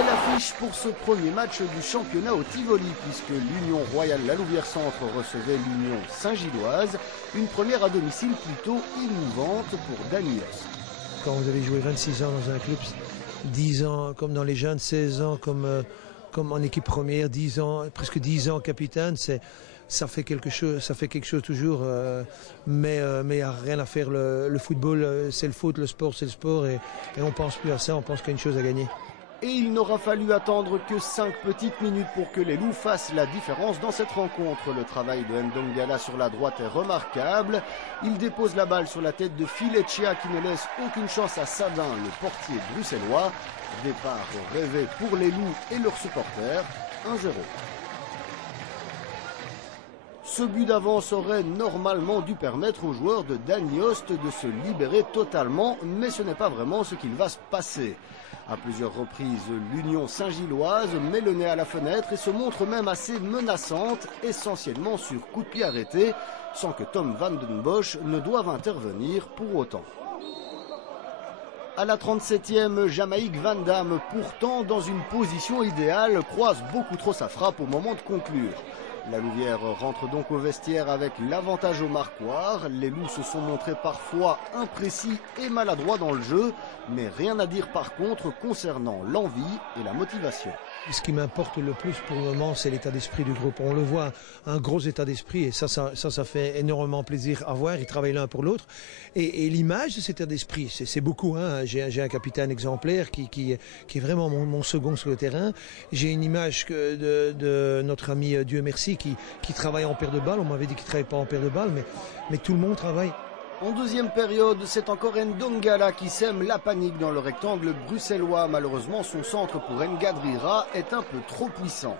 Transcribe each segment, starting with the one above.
Belle affiche pour ce premier match du championnat au Tivoli, puisque l'Union Royale La Louvière Centre recevait l'Union Saint-Gilloise. Une première à domicile plutôt émouvante pour Danny Yost. Quand vous avez joué 26 ans dans un club, 10 ans comme dans les jeunes, 16 ans comme en équipe première, 10 ans, presque 10 ans capitaine, ça fait quelque chose toujours, mais il n'y a rien à faire. Le football, c'est le foot, le sport, c'est le sport, et on ne pense plus à ça, on pense qu'il y a une chose à gagner. Et il n'aura fallu attendre que 5 petites minutes pour que les Loups fassent la différence dans cette rencontre. Le travail de Ndongala sur la droite est remarquable. Il dépose la balle sur la tête de Fileccia qui ne laisse aucune chance à Sadin, le portier bruxellois. Départ rêvé pour les Loups et leurs supporters, 1-0. Ce but d'avance aurait normalement dû permettre aux joueurs de Danny Yost de se libérer totalement, mais ce n'est pas vraiment ce qu'il va se passer. À plusieurs reprises, l'Union Saint-Gilloise met le nez à la fenêtre et se montre même assez menaçante, essentiellement sur coup de pied arrêté, sans que Tom Van Den Bosch ne doive intervenir pour autant. À la 37e, Jamaïque Van Damme, pourtant dans une position idéale, croise beaucoup trop sa frappe au moment de conclure. La Louvière rentre donc au vestiaire avec l'avantage au marquoir. Les Loups se sont montrés parfois imprécis et maladroits dans le jeu, mais rien à dire par contre concernant l'envie et la motivation. Ce qui m'importe le plus pour le moment, c'est l'état d'esprit du groupe. On le voit, un gros état d'esprit, et ça fait énormément plaisir à voir. Ils travaillent l'un pour l'autre. Et l'image de cet état d'esprit, c'est beaucoup. Hein. J'ai un capitaine exemplaire qui est vraiment mon second sur le terrain. J'ai une image de notre ami Dieu merci qui travaille en paire de balles. On m'avait dit qu'il ne travaillait pas en paire de balles, mais tout le monde travaille. En deuxième période, c'est encore Ndongala qui sème la panique dans le rectangle bruxellois. Malheureusement, son centre pour Ngadrira est un peu trop puissant.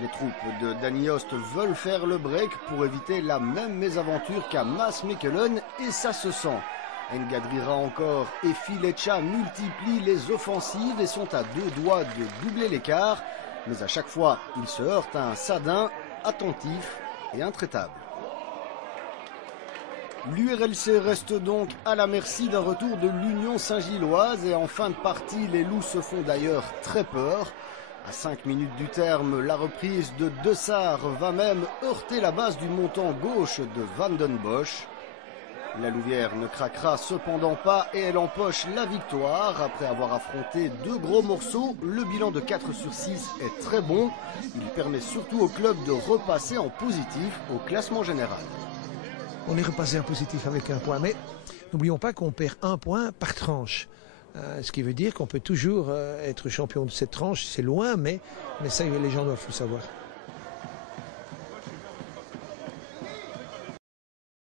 Les troupes de Danny Yost veulent faire le break pour éviter la même mésaventure qu'à Maas Mechelen, et ça se sent. Ngadrira encore et Fileccia multiplient les offensives et sont à 2 doigts de doubler l'écart. Mais à chaque fois, ils se heurtent à un Sadin attentif et intraitable. L'URLC reste donc à la merci d'un retour de l'Union Saint-Gilloise et en fin de partie, les Loups se font d'ailleurs très peur. À 5 minutes du terme, la reprise de Dessart va même heurter la base du montant gauche de Van Den Bosch. La Louvière ne craquera cependant pas et elle empoche la victoire. Après avoir affronté 2 gros morceaux, le bilan de 4 sur 6 est très bon. Il permet surtout au club de repasser en positif au classement général. On est repassé en positif avec 1 point, mais n'oublions pas qu'on perd 1 point par tranche. Ce qui veut dire qu'on peut toujours être champion de cette tranche. C'est loin, mais ça, les gens doivent le savoir.